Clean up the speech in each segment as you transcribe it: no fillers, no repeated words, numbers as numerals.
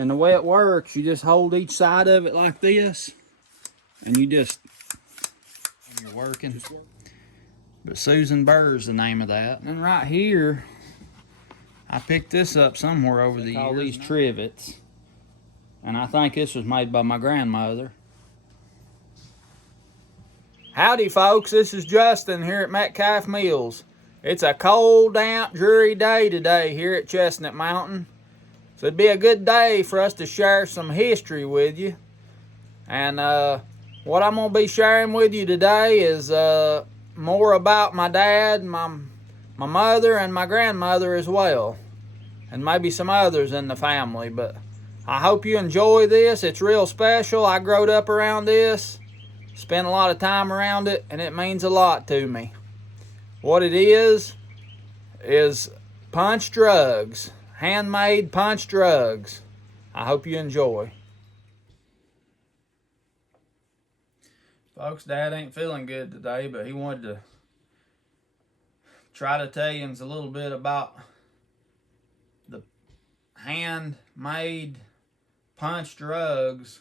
And the way it works, you just hold each side of it like this, and you just, and you're working. But Susan Burr's the name of that. And then right here, I picked this up somewhere over the years. All these trivets. And I think this was made by my grandmother. Howdy folks, this is Justin here at Metcalf Mills. It's a cold, damp, dreary day today here at Chestnut Mountain. So it'd be a good day for us to share some history with you. And what I'm going to be sharing with you today is more about my dad, my mother, and my grandmother as well. And maybe some others in the family. But I hope you enjoy this. It's real special. I growed up around this. Spent a lot of time around it, and it means a lot to me. What it is punch drugs. Handmade punch drugs. I hope you enjoy. Folks, Dad ain't feeling good today, but he wanted to try to tell you a little bit about the handmade punch drugs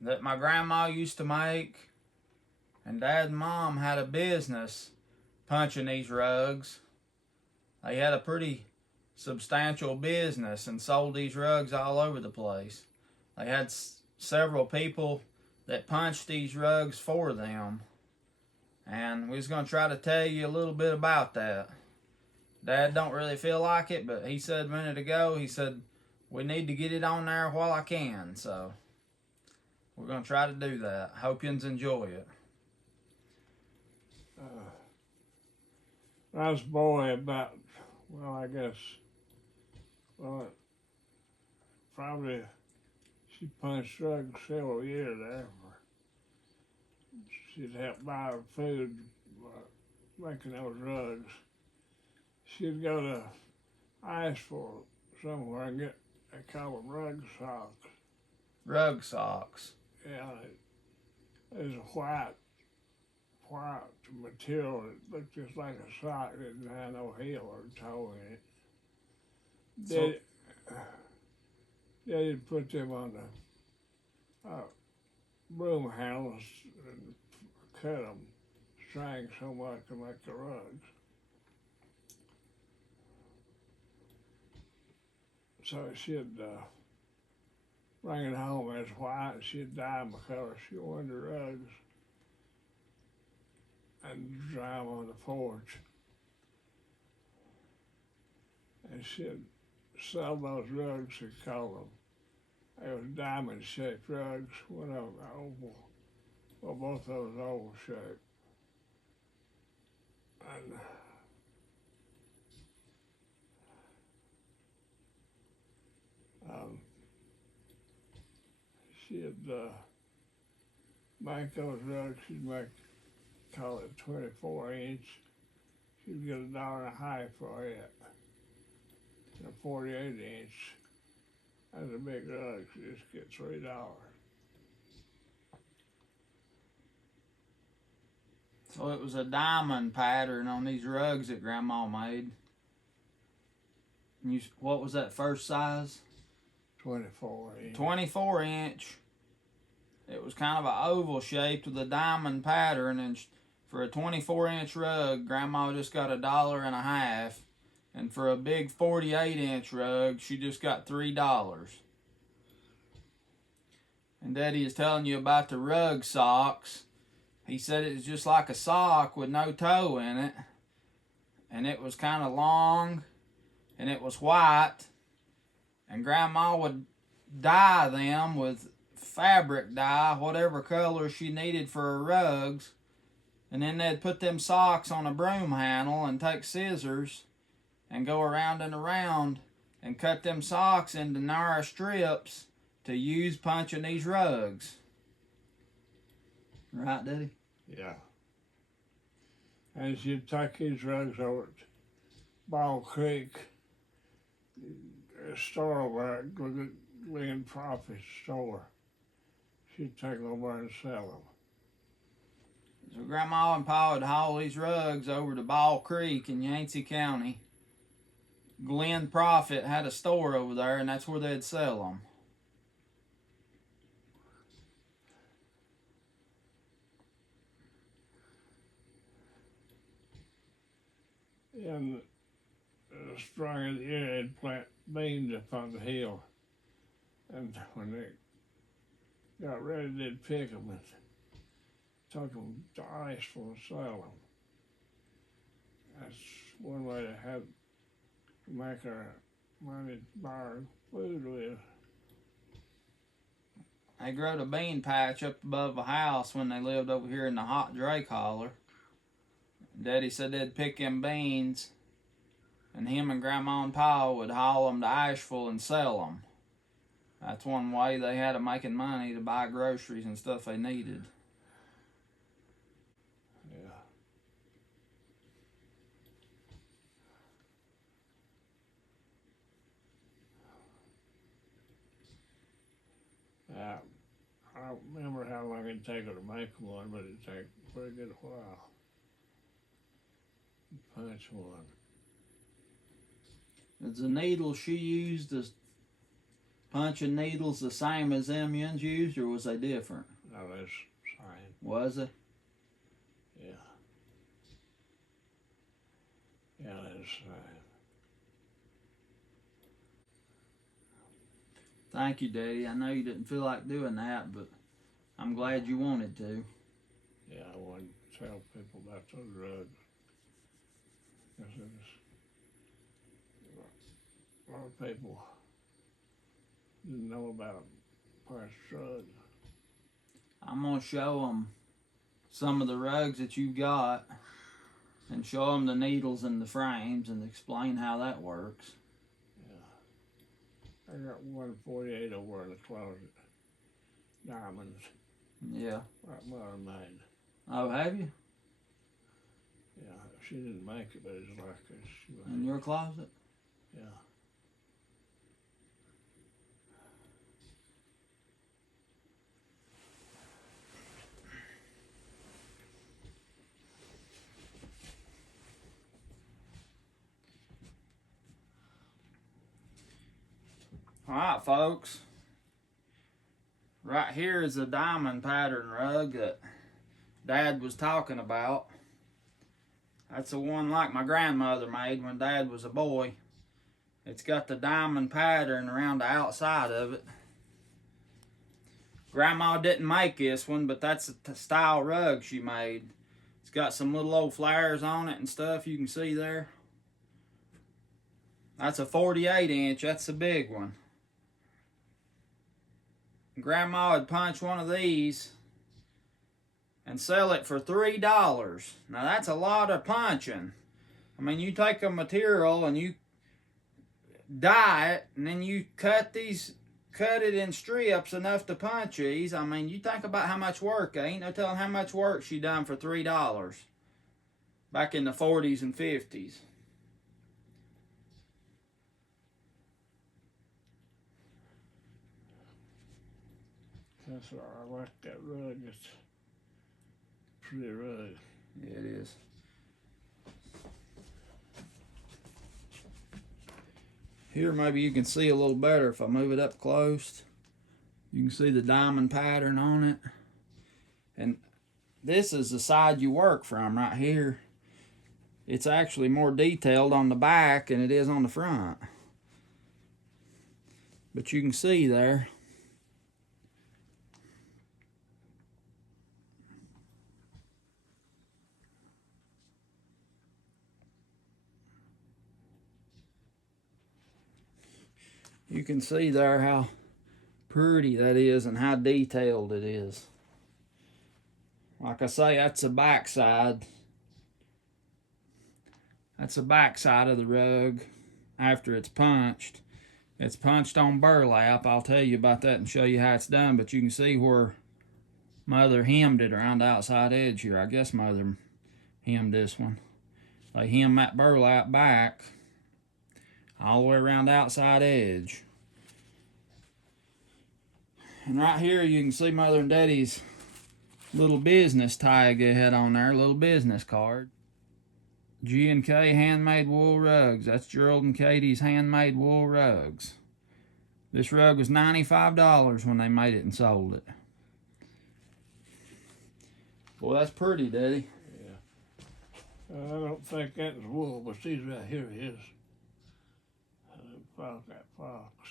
that my grandma used to make, and Dad and Mom had a business punching these rugs. They had a pretty substantial business and sold these rugs all over the place. They had several people that punched these rugs for them, and we was going to try to tell you a little bit about that. Dad don't really feel like it, but he said a minute ago, he said we need to get it on there while I can, so we're going to try to do that. Hope you enjoy it. I was a boy about, probably she punched drugs several years there. She'd help buy her food making those rugs. She'd go to Iceville somewhere and get, they call them rug socks. Rug socks. Yeah, there's a white material that looked just like a sock that didn't have no heel or toe in it. They'd put them on the broom handles and cut them, string so much to make the rugs. So she'd bring it home as white, and she'd dye them the color she wanted the rugs and dry them on the porch. And she'd sell those rugs, she called them. They was diamond-shaped rugs, one of them oval, well, both of them was oval-shaped. And she'd make those rugs, she'd call it 24-inch. She'd get $1.50 for it. And a 48-inch, that's a big rug, you just get $3. So it was a diamond pattern on these rugs that Grandma made. And what was that first size? 24-inch. 24-inch. It was kind of an oval shaped with a diamond pattern, and for a 24-inch rug, Grandma just got $1.50. And for a big 48-inch rug, she just got $3. And Daddy is telling you about the rug socks. He said it was just like a sock with no toe in it. And it was kind of long, and it was white. And Grandma would dye them with fabric dye, whatever color she needed for her rugs. And then they'd put them socks on a broom handle and take scissors and go around and around and cut them socks into narrow strips to use punching these rugs. Right, Deddy? Yeah. And she'd take these rugs over to Ball Creek, a store over at Glen Profit store. She'd take them over and sell them. So Grandma and Pa would haul these rugs over to Ball Creek in Yancey County. Glenn Prophet had a store over there, and that's where they'd sell them. In the spring of the year, they'd plant beans up on the hill. And when they got ready, they'd pick them and took them to Iceville and sell them. That's one way to have to make our money to buy our food with. They growed a bean patch up above the house when they lived over here in the hot Drake holler. Daddy said they'd pick them beans, and him and Grandma and Pa would haul them to Asheville and sell them. That's one way they had of making money to buy groceries and stuff they needed. Yeah. I don't remember how long it'd take her to make one, but it'd take a pretty good while. Punch one. Is the needle she used as punching needles the same as them young's used, or was they different? No, that's the same. Was it? Yeah. Yeah, that's the same. Thank you, Daddy. I know you didn't feel like doing that, but I'm glad you wanted to. Yeah, I wanted to tell people about those drugs. Because a lot of people didn't know about past drugs. I'm going to show them some of the rugs that you got and show them the needles and the frames and explain how that works. Yeah. I got 148 over in the closet. Diamonds. Yeah. Like Mother made. Oh, have you? Yeah, she didn't make it, but it's like she made In your closet? Yeah. Alright, folks. Right here is a diamond pattern rug that Dad was talking about. That's the one like my grandmother made when Dad was a boy. It's got the diamond pattern around the outside of it. Grandma didn't make this one, but that's the style rug she made. It's got some little old flowers on it and stuff you can see there. That's a 48 inch, that's the big one. Grandma would punch one of these and sell it for $3. Now that's a lot of punching. I mean, you take a material and you dye it, and then you cut it in strips enough to punch these. I mean, you think about how much work. Ain't no telling how much work she done for $3 back in the 40s and 50s. That's why I like that rug. It's a pretty rug. Yeah, it is. Here maybe you can see a little better if I move it up close. You can see the diamond pattern on it. And this is the side you work from right here. It's actually more detailed on the back than it is on the front. But you can see there. You can see there how pretty that is and how detailed it is. Like I say, that's the back side. That's the back side of the rug after it's punched. It's punched on burlap. I'll tell you about that and show you how it's done, but you can see where Mother hemmed it around the outside edge here. I guess Mother hemmed this one. They hem that burlap back all the way around the outside edge. And right here you can see Mother and Daddy's little business tag they had on there, little business card. G&K Handmade Wool Rugs. That's Gerald and Katie's Handmade Wool Rugs. This rug was $95 when they made it and sold it. Boy, that's pretty, Deddy. Yeah. I don't think that's wool, but these right here is. That fox.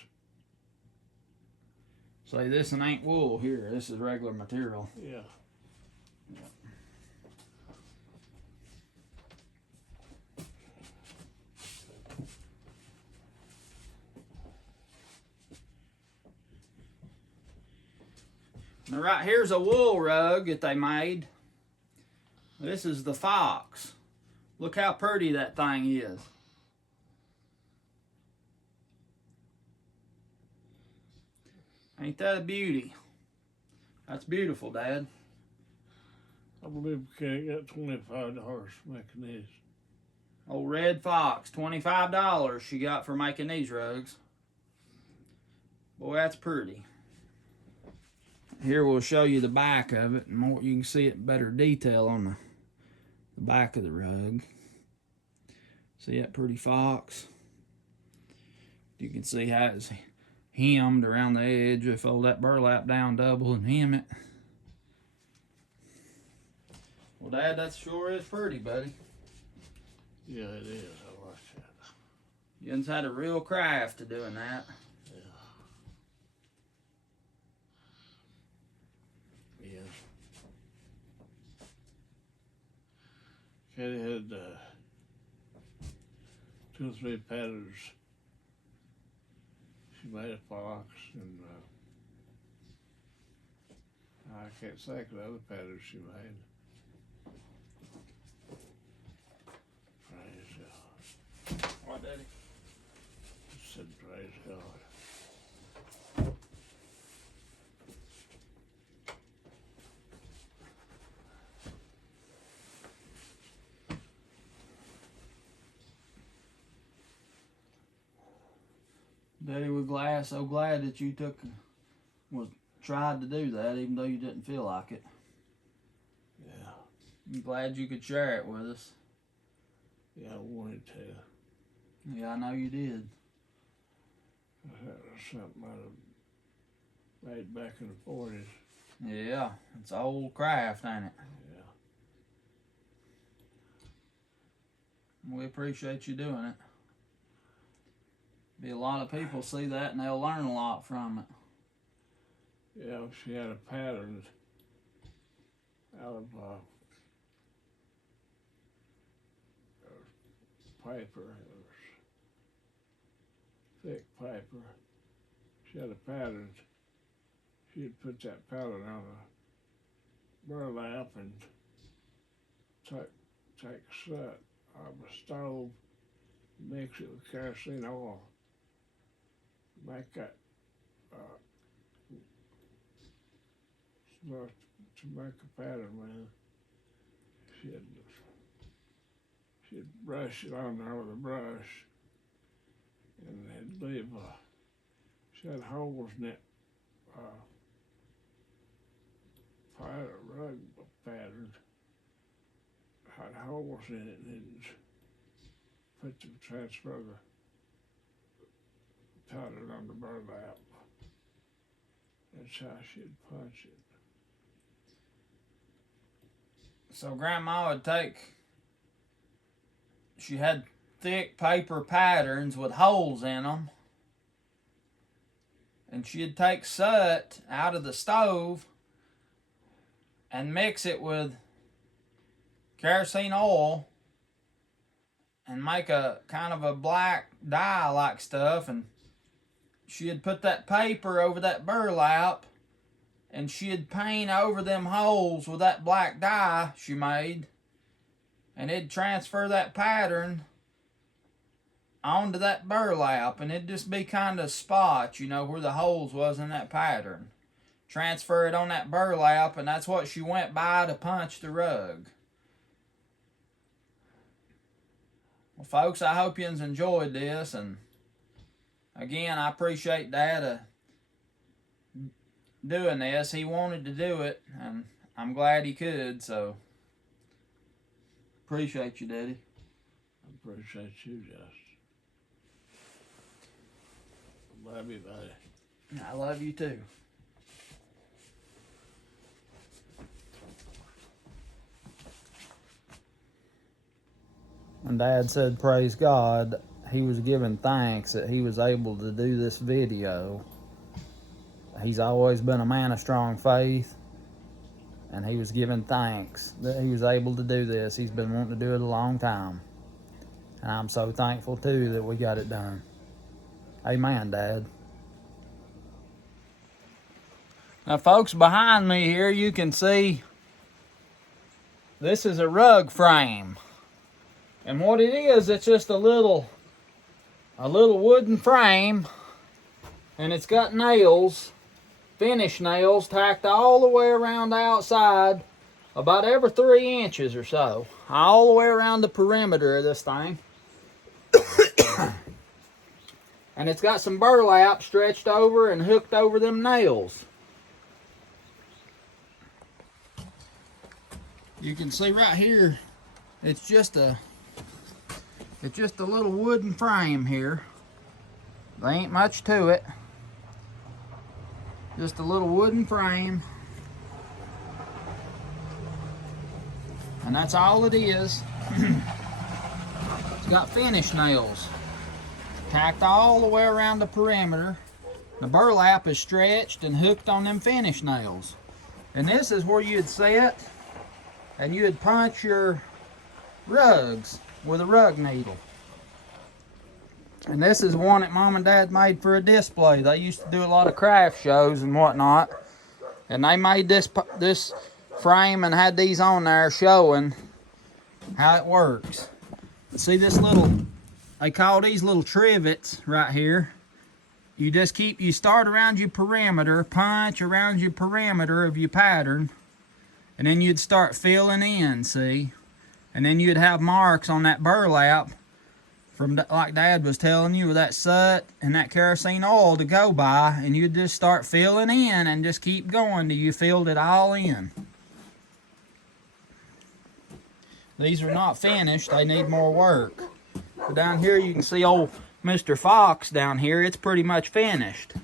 Say this one ain't wool here. This is regular material. Yeah. Now right here's a wool rug that they made. This is the fox. Look how pretty that thing is. Ain't that a beauty? That's beautiful, Dad. I believe we can't get $25 making these. Old red fox, $25 she got for making these rugs. Boy, that's pretty. Here we'll show you the back of it, and more you can see it in better detail on the back of the rug. See that pretty fox? You can see how it's hemmed around the edge. We fold that burlap down double and hem it. Well, Dad, that sure is pretty, buddy. Yeah, it is. I like that. Jim's had a real craft to doing that. Yeah. Katie had 2 or 3 patterns. She made a fox, and I can't think of the other patterns she made. Praise God. What, Daddy? I said, praise God. Daddy, we're so glad that you tried to do that, even though you didn't feel like it. Yeah. I'm glad you could share it with us. Yeah, I wanted to. Yeah, I know you did. That was something I made back in the 40s. Yeah, it's an old craft, ain't it? Yeah. We appreciate you doing it. Be a lot of people see that and they'll learn a lot from it. Yeah, she had a pattern out of paper. It was thick paper. She had a pattern. She'd put that pattern on a burlap and take soot out of a stove, mix it with kerosene oil, make that to make a pattern with. She'd brush it on there with a brush, and they'd leave she had holes in it, rug pattern, had holes in it, and then put the transfer the pattern on the burlap. That's how she'd punch it. So Grandma would she had thick paper patterns with holes in them, and she'd take soot out of the stove and mix it with kerosene oil and make a kind of a black dye like stuff, and she'd put that paper over that burlap and she'd paint over them holes with that black dye she made, and it'd transfer that pattern onto that burlap, and it'd just be kind of spots, where the holes was in that pattern. Transfer it on that burlap, and that's what she went by to punch the rug. Well, folks, I hope you enjoyed this, and again, I appreciate Dad doing this. He wanted to do it, and I'm glad he could, so appreciate you, Deddy. appreciate you, Jess. Love you, buddy. I love you too. When Dad said praise God, he was giving thanks that he was able to do this video. He's always been a man of strong faith, and he was giving thanks that he was able to do this. He's been wanting to do it a long time, and I'm so thankful too that we got it done. Amen, Dad. Now, folks, behind me here, you can see this is a rug frame. And what it is, it's just a little wooden frame, and it's got nails, finish nails, tacked all the way around the outside, about every 3 inches or so, all the way around the perimeter of this thing. And it's got some burlap stretched over and hooked over them nails. You can see right here, it's just a little wooden frame here. There ain't much to it. Just a little wooden frame. And that's all it is. It's got finish nails tacked all the way around the perimeter. The burlap is stretched and hooked on them finish nails. And this is where you'd sit and you'd punch your rugs with a rug needle. And this is one that Mom and Dad made for a display. They used to do a lot of craft shows and whatnot, and they made this frame and had these on there showing how it works. See this little, they call these little trivets right here. You start around your perimeter, punch around your perimeter of your pattern, and then you'd start filling in, see? And then you'd have marks on that burlap from, like Dad was telling you, with that soot and that kerosene oil to go by, and you'd just start filling in and just keep going till you filled it all in. These are not finished, they need more work. But down here you can see old Mr. Fox down here, it's pretty much finished.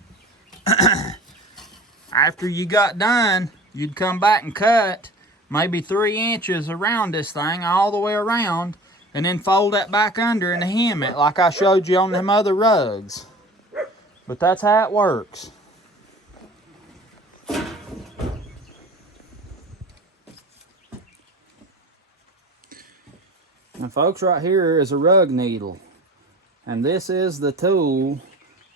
After you got done, you'd come back and cut maybe 3 inches around this thing, all the way around, and then fold that back under and hem it like I showed you on them other rugs. But that's how it works. And folks, right here is a rug needle. And this is the tool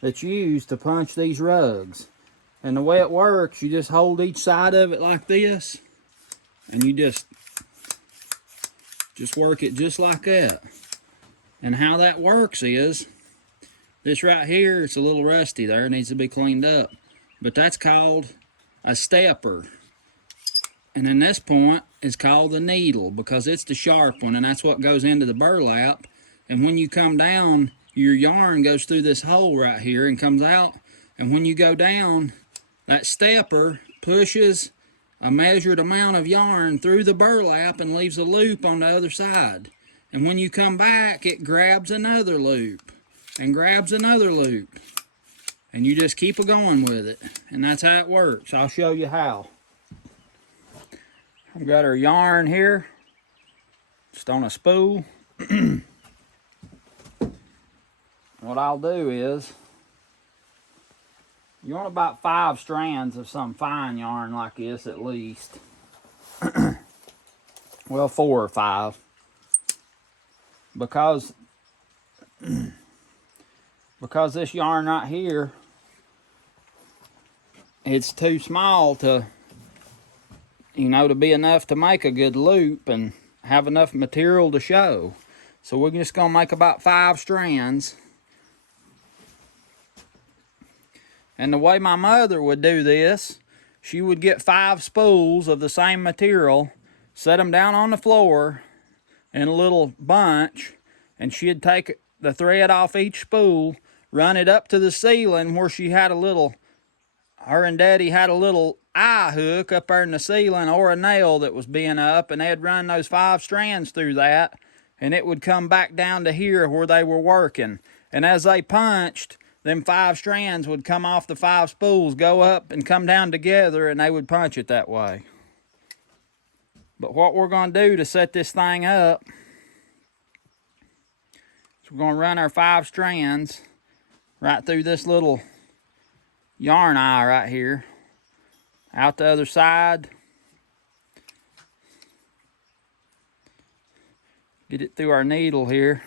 that's used to punch these rugs. And the way it works, you just hold each side of it like this, and you just work it just like that. And how that works is, this right here, it's a little rusty there, it needs to be cleaned up. But that's called a stepper. And then this point is called the needle, because it's the sharp one, and that's what goes into the burlap. And when you come down, your yarn goes through this hole right here and comes out. And when you go down, that stepper pushes a measured amount of yarn through the burlap and leaves a loop on the other side. And when you come back, it grabs another loop and grabs another loop. And you just keep going with it. And that's how it works. I'll show you how. I've got our yarn here, just on a spool. What I'll do is, you want about 5 strands of some fine yarn like this at least. Well, 4 or 5. Because this yarn right here, it's too small to, to be enough to make a good loop and have enough material to show. So we're just gonna make about 5 strands. And the way my mother would do this, she would get 5 spools of the same material, set them down on the floor in a little bunch, and she'd take the thread off each spool, run it up to the ceiling where she had her and Daddy had a little eye hook up there in the ceiling, or a nail that was being up, and they'd run those 5 strands through that, and it would come back down to here where they were working. And as they punched, them 5 strands would come off the 5 spools, go up and come down together, and they would punch it that way. But what we're going to do to set this thing up is we're going to run our 5 strands right through this little yarn eye right here, out the other side. Get it through our needle here.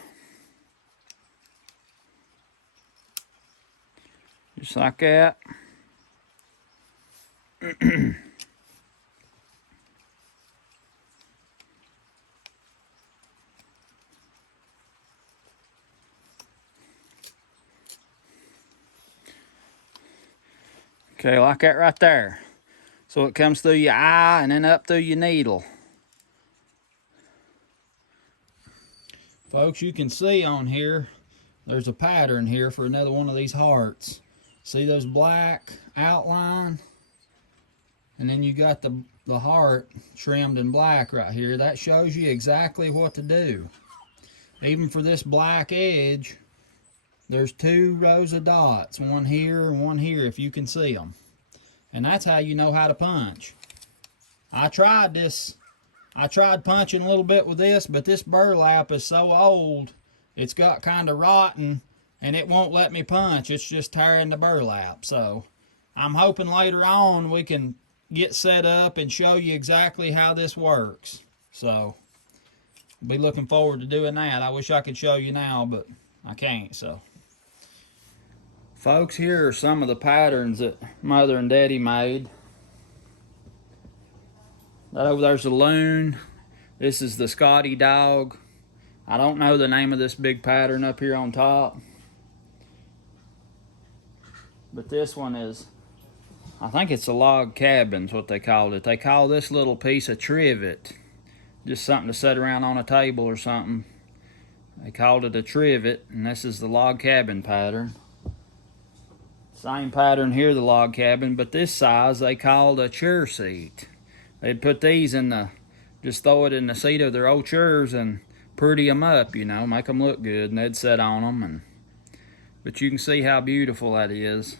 Just like that. Okay, like that right there. So it comes through your eye and then up through your needle. Folks, you can see on here, there's a pattern here for another one of these hearts. See those black outline? And then you got the heart trimmed in black right here. That shows you exactly what to do. Even for this black edge, there's 2 rows of dots, one here and one here, if you can see them. And that's how you know how to punch. I tried punching a little bit with this, but this burlap is so old, it's got kind of rotten, and it won't let me punch. It's just tearing the burlap. So I'm hoping later on we can get set up and show you exactly how this works. So I'll be looking forward to doing that. I wish I could show you now, but I can't. So folks, here are some of the patterns that Mother and Daddy made. That over there's the loon. This is the Scotty dog. I don't know the name of this big pattern up here on top. But this one is, I think it's a log cabin's what they called it. They call this little piece a trivet. Just something to set around on a table or something. They called it a trivet, and this is the log cabin pattern. Same pattern here, the log cabin, but this size they called a chair seat. They'd put these in the, just throw it in the seat of their old chairs and pretty them up, you know, make them look good, and they'd sit on them. But you can see how beautiful that is.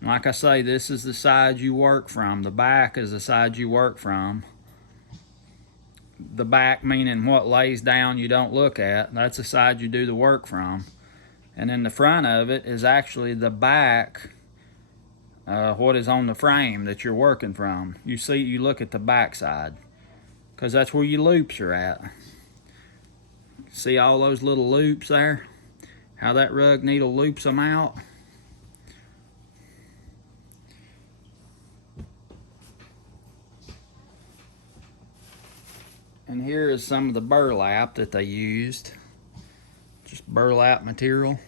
And like I say, this is the side you work from. The back is the side you work from. The back meaning what lays down you don't look at. That's the side you do the work from. And then the front of it is actually the back, what is on the frame that you're working from. You see, you look at the back side, because that's where your loops are at. See all those little loops there? How that rug needle loops them out? And here is some of the burlap that they used. Just burlap material.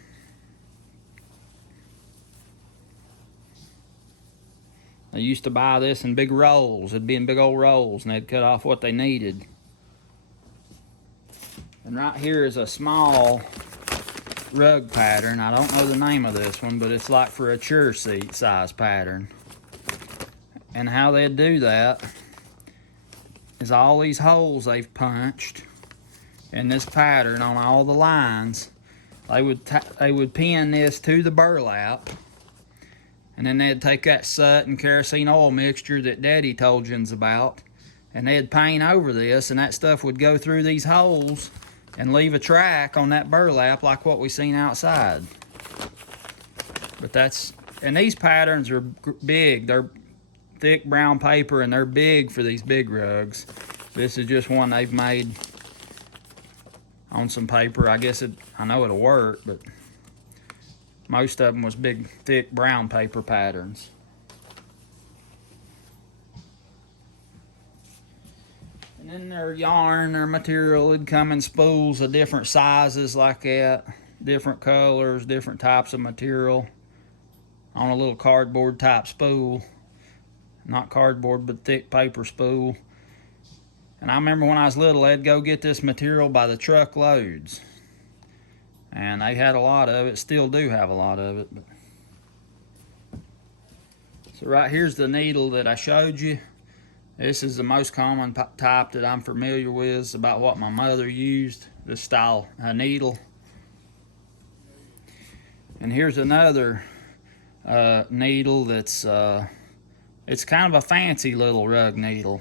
They used to buy this in big rolls. It'd be in big old rolls, and they'd cut off what they needed. And right here is a small rug pattern. I don't know the name of this one, but it's like for a chair seat size pattern. And how they'd do that is all these holes they've punched in this pattern on all the lines, they would pin this to the burlap, and then they'd take that soot and kerosene oil mixture that Daddy told you about, and they'd paint over this, and that stuff would go through these holes and leave a track on that burlap like what we seen outside. But and these patterns are big. They're thick brown paper, and they're big for these big rugs. This is just one they've made on some paper. I know it'll work, but most of them was big, thick brown paper patterns. And then their yarn, their material would come in spools of different sizes like that, different colors, different types of material on a little cardboard type spool. Not cardboard, but thick paper spool. And I remember when I was little, they'd go get this material by the truckloads. And they had a lot of it, still do have a lot of it. But so right here's the needle that I showed you. This is the most common type that I'm familiar with. It's about what my mother used. this style needle. And here's another needle that's it's kind of a fancy little rug needle.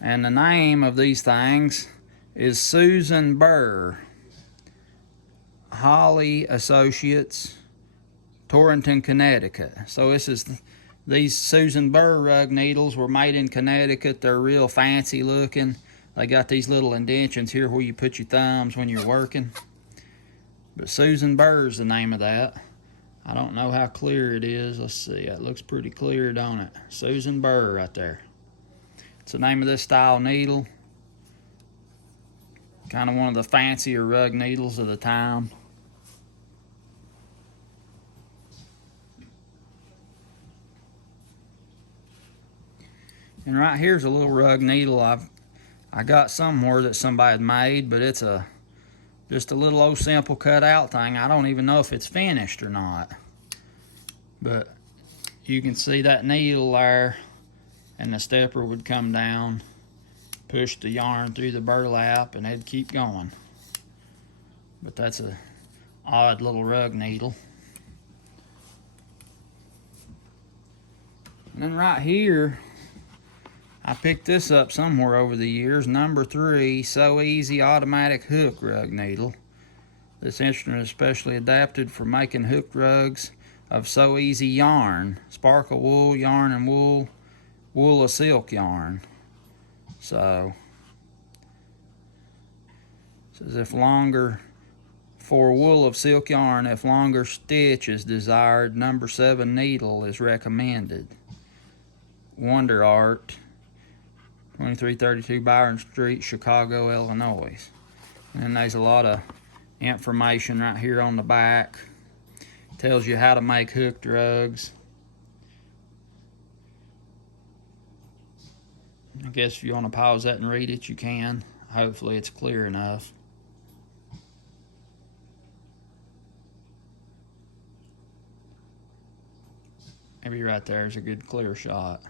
And the name of these things is Susan Burr, Holly Associates, Torrington, Connecticut. So these Susan Burr rug needles were made in Connecticut. They're real fancy looking. They got these little indentions here where you put your thumbs when you're working. But Susan Burr's the name of that. I don't know how clear it is. Let's see, it looks pretty clear, don't it? Susan Burr right there. It's the name of this style needle. Kind of one of the fancier rug needles of the time. And right here's a little rug needle I got somewhere that somebody had made, but it's just a little old simple cut out thing. I don't even know if it's finished or not. But you can see that needle there, and the stepper would come down, push the yarn through the burlap, and it'd keep going. But that's a odd little rug needle. And then right here, I picked this up somewhere over the years, number 3, So Easy automatic hook rug needle. This instrument is specially adapted for making hooked rugs of So Easy yarn, sparkle wool, yarn and wool, wool of silk yarn. So, it says if longer, for wool of silk yarn, if longer stitch is desired, number 7 needle is recommended. Wonder Art, 2332 Byron Street, Chicago, Illinois. And there's a lot of information right here on the back. Tells you how to make hooked rugs. I guess if you want to pause that and read it, you can. Hopefully it's clear enough. Maybe right there is a good clear shot.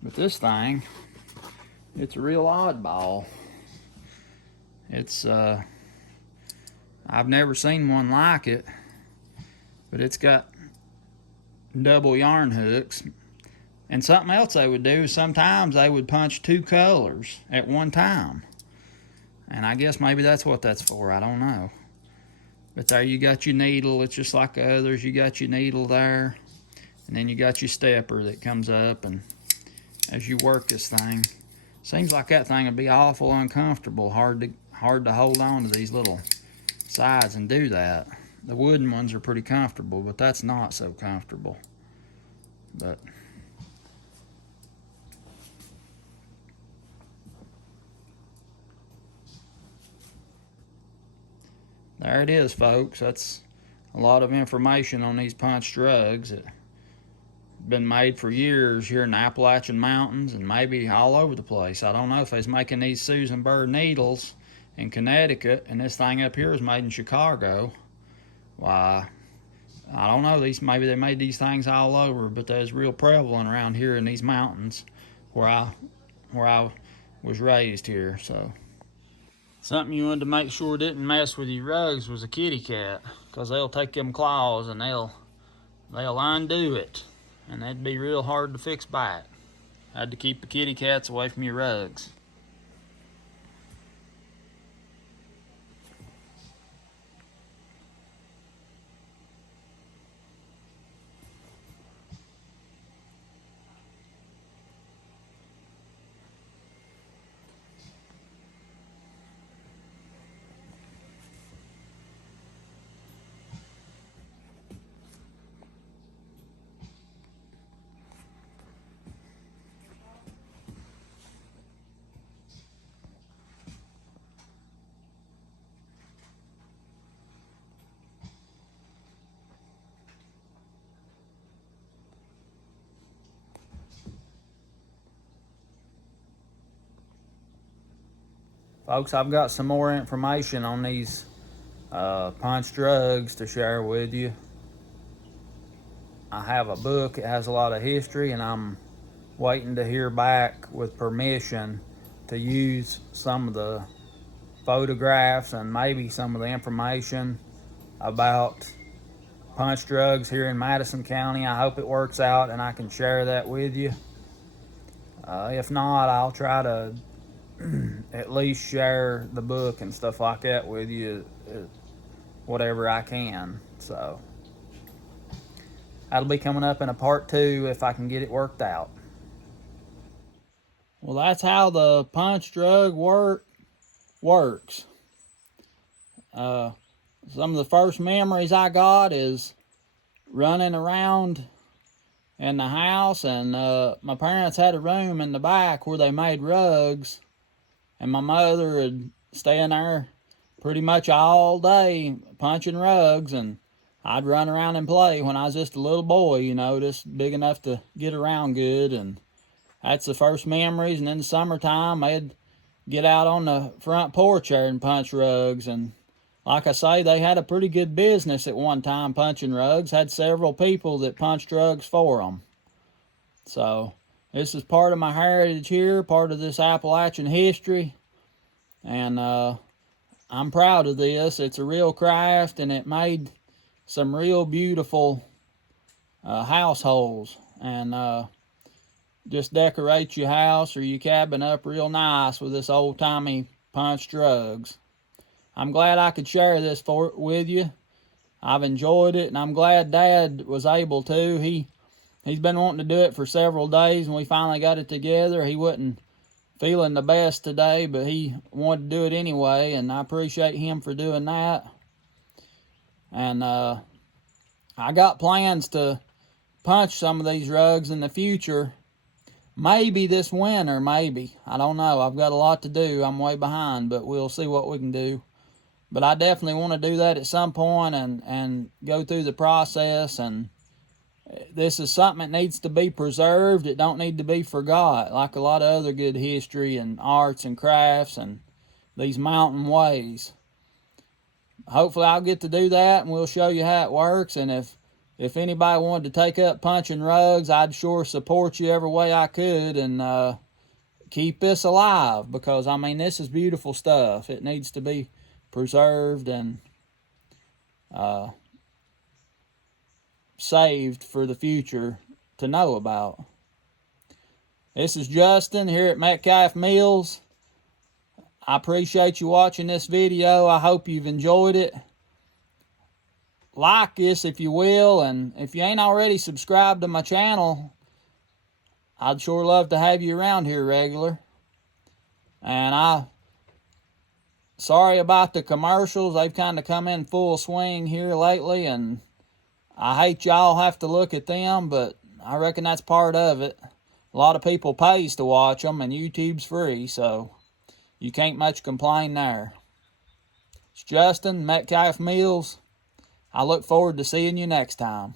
But this thing, it's a real oddball. It's I've never seen one like it, but it's got double yarn hooks. And something else they would do is sometimes they would punch 2 colors at one time. And I guess maybe that's what that's for, I don't know. But there you got your needle. It's just like the others. You got your needle there, and then you got your stepper that comes up, and as you work this thing, seems like that thing would be awful uncomfortable, hard to hold on to these little sides and do that. The wooden ones are pretty comfortable, but that's not so comfortable. But there it is, folks. That's a lot of information on these punched rugs. It's been made for years here in the Appalachian Mountains and maybe all over the place. I don't know if they's making these Susan Burr needles in Connecticut and this thing up here is made in Chicago. Why, I don't know. Maybe they made these things all over, but they're real prevalent around here in these mountains where I was raised here. So something you wanted to make sure didn't mess with your rugs was a kitty cat, because they'll take them claws and they'll undo it, and that'd be real hard to fix back. Had to keep the kitty cats away from your rugs. Folks, I've got some more information on these punched rugs to share with you. I have a book. It has a lot of history, and I'm waiting to hear back with permission to use some of the photographs and maybe some of the information about punch drugs here in Madison County. I hope it works out and I can share that with you. If not, I'll try to at least share the book and stuff like that with you, whatever I can. So that'll be coming up in a part 2 if I can get it worked out. Well, that's how the punch drug works. Some of the first memories I got is running around in the house, and my parents had a room in the back where they made rugs, and my mother would stay in there pretty much all day punching rugs, and I'd run around and play when I was just a little boy, you know, just big enough to get around good. And that's the first memories. And in the summertime, I'd get out on the front porch there and punch rugs. And like I say, they had a pretty good business at one time punching rugs. Had several people that punched rugs for them. So this is part of my heritage here, part of this Appalachian history. And I'm proud of this. It's a real craft, and it made some real beautiful households. And just decorate your house or your cabin up real nice with this old-timey punch drugs. I'm glad I could share this with you. I've enjoyed it, and I'm glad Dad was able to. He's been wanting to do it for several days, and we finally got it together. He wasn't feeling the best today, but he wanted to do it anyway, and I appreciate him for doing that. And I got plans to punch some of these rugs in the future. Maybe this winter, maybe. I don't know. I've got a lot to do. I'm way behind, but we'll see what we can do. But I definitely want to do that at some point and go through the process. And this is something that needs to be preserved. It don't need to be forgot, like a lot of other good history and arts and crafts and these mountain ways. Hopefully I'll get to do that, and we'll show you how it works. And if anybody wanted to take up punching rugs, I'd sure support you every way I could, and keep this alive, because, I mean, this is beautiful stuff. It needs to be preserved and saved for the future to know about. This is Justin here at Metcalf Mills. I appreciate you watching this video. I hope you've enjoyed it. Like this if you will, and if you ain't already subscribed to my channel, I'd sure love to have you around here regular. And sorry about the commercials. They've kind of come in full swing here lately, and I hate y'all have to look at them, but I reckon that's part of it. A lot of people pays to watch them, and YouTube's free, so you can't much complain there. It's Justin, Metcalf Mills. I look forward to seeing you next time.